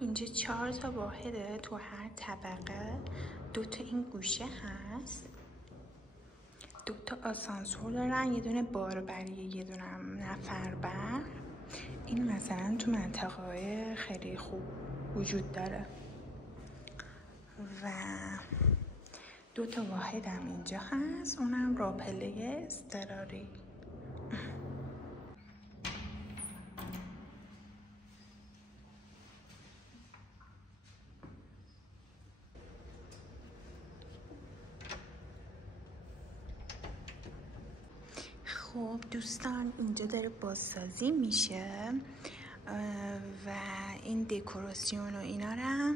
اینجا 4 تا واحده تو هر طبقه. 2 تا این گوشه هست، 2 تا آسانسور دارن، یه دونه باربریه، یه دونه نفر بر. این مثلا تو منطقه‌های خیلی خوب وجود داره. و 2 تا واحد هم اینجا هست، اونم راپله اضطراری. خب دوستان، اینجا داره بازسازی میشه و این دکوراسیون و اینا رو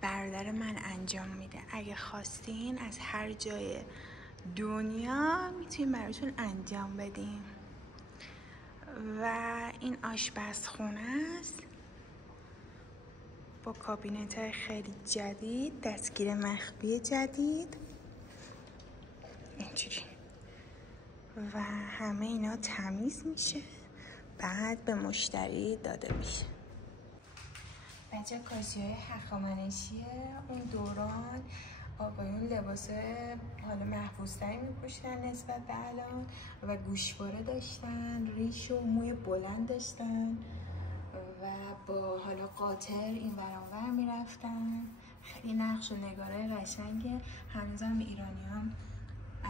برادر من انجام میده. اگه خواستین از هر جای دنیا میتونیم براتون انجام بدیم. و این آشپزخونه است با کابینت های خیلی جدید، دستگیر مخفی جدید اینجوری. و همه اینا تمیز میشه، بعد به مشتری داده میشه. بچه کاشی های هخامنشیه. اون دوران آقایون لباس حالا محفوظتری میپوشتن نسبت به الان و گوشواره داشتن، ریش و موی بلند داشتن و با حالا قاطر این ور اون ور میرفتن. خیلی نقش و نگارای قشنگه. هنوزم ایرانیان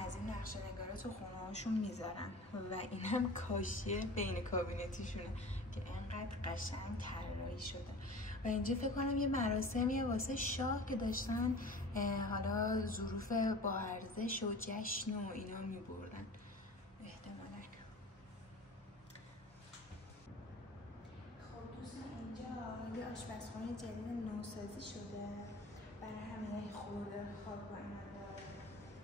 از این نقش و نگارا تو خونه هاشون میذارن و این هم کاشیه بین کابینتیشونه که اینقدر قشنگ طراحی شده. و اینجا فکر کنم یه مراسمیه واسه شاه که داشتن حالا ظروف با ارزش و جشن و اینا میبردن احتمالاً. خب دوستان، اینجا یه آشپزخونه جدید نوسازی شده برای همه خورده خاک و اینا داره.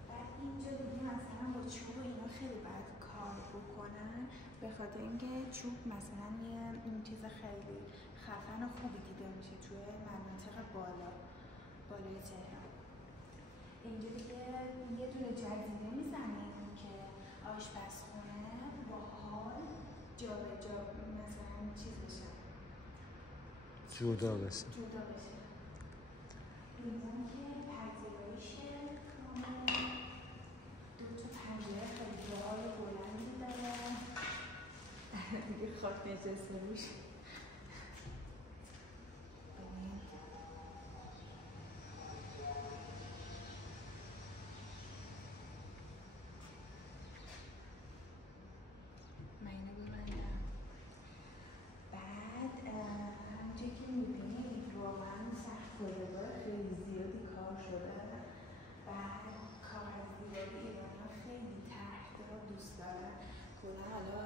بعد اینجا دیگه مثلا با چوب اینا خیلی باید کار بکنن، به خاطر اینکه چوب مثلا یه چیز خیلی خفن و خوبی دیده میشه توی مناطق بالای تهران. اینجا دیگه یه دونه جزیره میزنیم که آشپزخونه با حال جا به جا مثلا چیز بشه، جدا بشه. اینجا که پذیراییشه، 2 تا پنجره خیلی جاهای بلندی داره دیگه خاک نشسته روش. من اینو ببندم. بعد همونجایی که میبینید واقعا سخت گذار خیلی زیادی کار شده. بعد کاغذ دیواری ایرانی‌ها خیلی تحت و دوست دارن. کلا حالا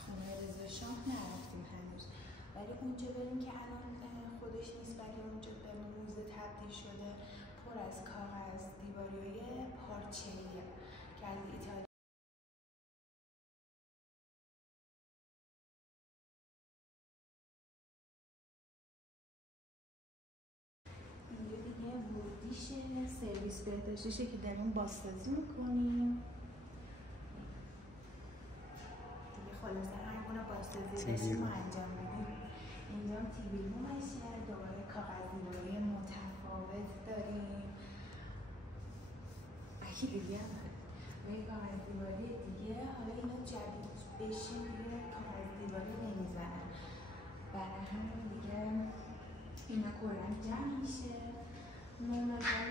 خونه رضا شاه نرفتیم هنوز، ولی اونجا بریم که الان خودش نیست ولی اونجا به موزه تبدیل شده، پر از کاغذ دیواری‌های پارچه‌ایه که از ایتالیا. اینجا دیگه ورودیشه، سرویس بهداشتیشه که داریم بازسازی میکنیم دیگه. خلاصه هر گونه بازسازی داشتیم رو انجام میدیم. اینجا تیوی رومشه، دوباره کاغذ دیواری متفاوت داریم. اگه دیگه هم و این کاغذ دیواری دیگه حالا اینا جدید بشه دیگه کاغذ دیواری نمیزنن، برای همین دیگه اینا کلن جمع میشه. ما مثلا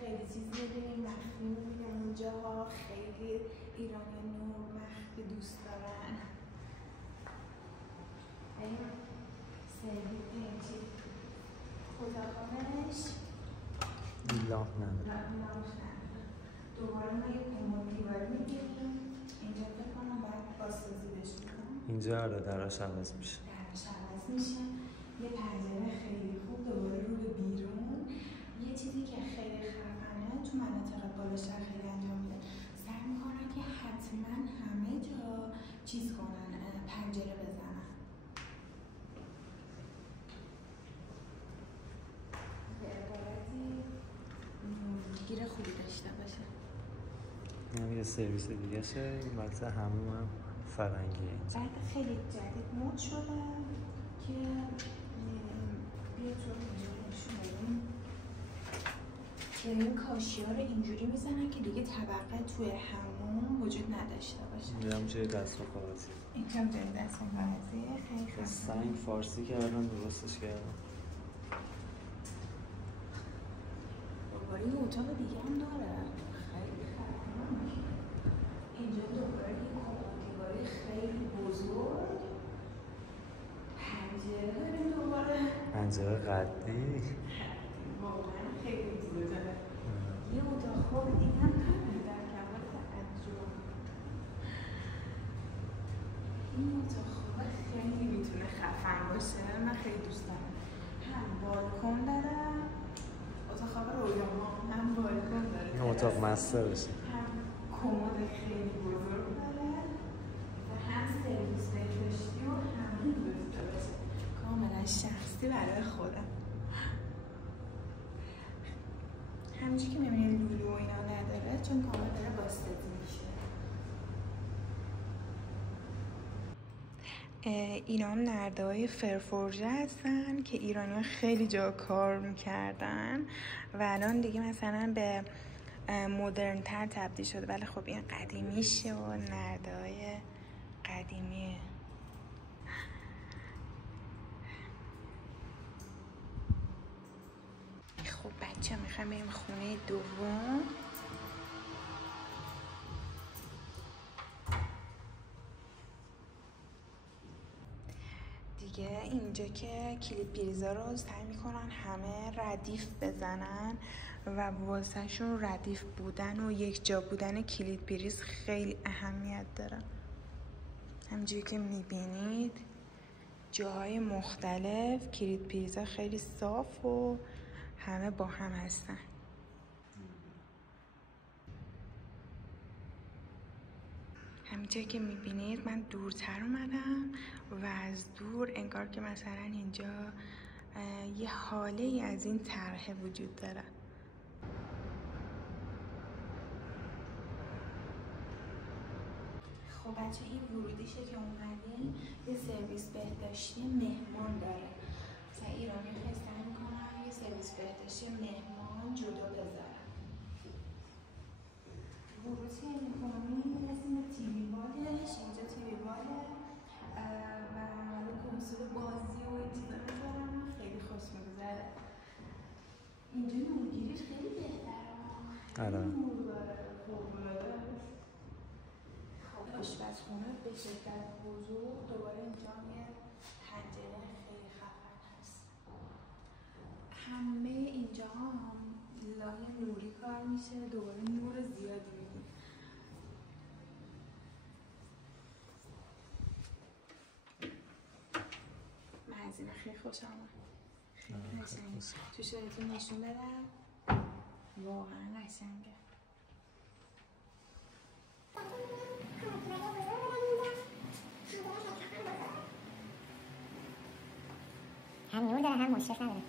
خیلی چیز میبینیم مخفی میبینیم اونجا ها، خیلی ایرانی نور مخفی دوست دارن. این سرویس این چی خداخانش لاخ نداره. دوباره ما یه کمد دیواری میگیریم. اینجا فکر کنم باید بازسازی بشه. اینجا آره درش عوض میشه. یه پنجره خیلی خوب دوباره رو به بیرون. یه چیزی که خیلی خفنه تو مناطق بالا شهر خیلی انجام میده، سعی میکنن که حتما همه جا چیز کنن، پنجره بزنن. به عبارتی گیر خوبی داشته باشه. این یه سرویس دیگه شه. این وقت همون هم فرنگیه اینجا. بعد خیلی جدید مد شده که که این کاشی‌ها رو اینجوری میزنن که دیگه طبقه توی همون وجود نداشته باشه. اینجا هم جای دستگاه کاغذی. اینجا هم جای دستگاه کاغذی. خیلی خوب. سنگ فارسی کردن درستش کردن. دوباره یه اتاق دیگه هم داره. خیلی خفن. اینجا دوباره یه کمدی خیلی بزرگ. پنجره داریم دوباره. پنجره قدی. واقعا خیلی بزرگه. یه اتاق خواب دیگه هم هست در کمال تعجب. این اتاق خواب خیلی میتونه خفن باشه. من خیلی دوست دارم. هم بالکن داره. اتاق خواب رویاها هم بالکن داره. این اتاق مسترشه. هم کمد خیلی بزرگ داره و هم سرویس بهداشتی و همین داشته باشه. کاملا شخصی برای خودم. همینجور که میبینید لولو و اینا نداره چون کامل داره بستگی میشه. اینا هم نرده‌های فرفورژه هستن که ایرانی‌ها خیلی جا کار میکردن و الان دیگه مثلا به مدرن تر تبدیل شده، ولی خب این قدیمیشه و نرده‌های قدیمیه. خب بچه میخوام بریم خونه دوم. دیگه اینجا که کلید پریزا رو سعی میکنن همه ردیف بزنن و واسه شون ردیف بودن و یک جا بودن کلید پریز خیلی اهمیت داره. همینجوری که میبینید جاهای مختلف کلید پریزا خیلی صاف و همه با هم هستن. همینجایی که میبینید من دورتر اومدم و از دور انگار که مثلا اینجا یه حاله ای از این طرح وجود داره. خب بچه این ورودیشه که اومدیم یه سرویس بهداشتی مهمان داره. مثلا ایرانی خیلی سعی میکنن یه سرویس بهداشتی مهمان جدا بذارن. ورودی میکنیم رسیم تیوی بالش، اینجا تیوی باله و کنسول بازی و این چیزا میذارن. خیلی خوش میگذره. اینجا نورگیریش خیلی بهتره. آره. نور داره فوق‌العاده. خب آشپزخونه به شدت بزرگ. دوباره اینجا یه پنجره خیلی خفن هست. همه اینجا هم لای نوری کار میشه. دوباره نور زیادی میدیم. من از این خیلی خوشم آمد. قشنگه. توش بهتون نشون بدم. واقعا قشنگه. هم نور داره هم مشرف نداره.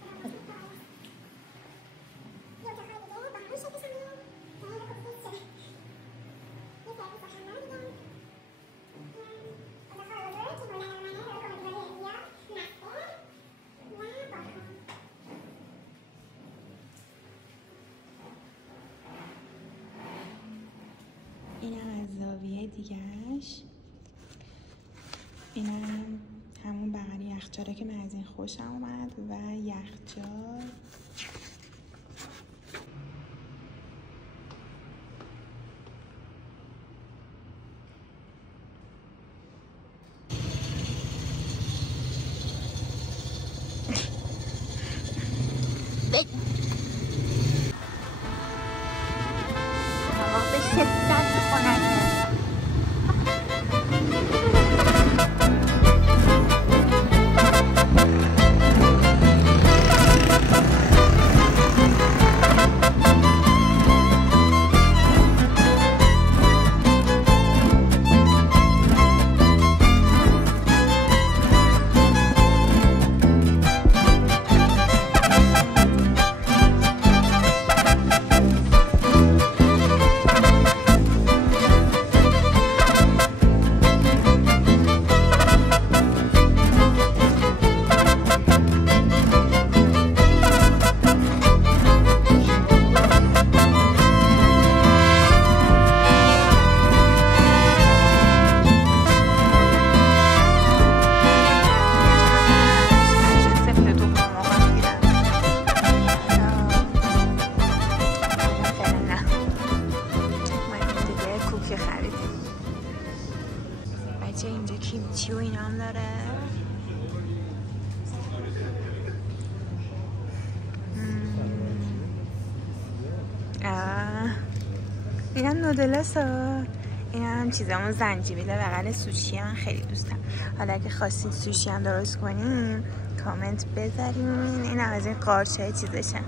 اینم از زاویه دیگهش. اینم همون بغل یخچاله که من از این خوشم اومد و یخچال. به شدت خنکه. اینم نودلاس ها. این هم چیزامون زنجبیله بغل سوشی من خیلی دوستم. حالا اگه خواستید سوشی هم درست کنیم کامنت بذارین. این هم از این قارچه چیزشه.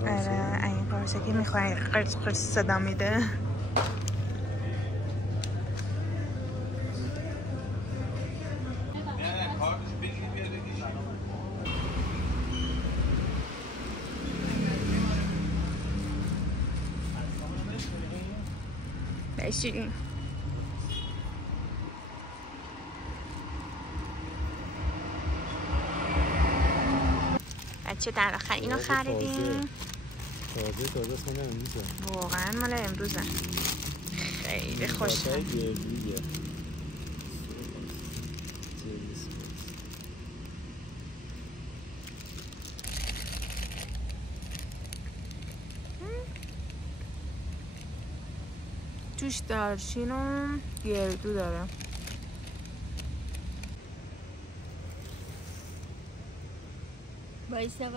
آره این قارچه که میخورن قرص قرص صدا میده. بشین بچه در آخر اینو خریدیم. تازه خونه امروزه. واقعا مال امروزه. خیلی خوشم. توش دارچین و گردو داره. وایسا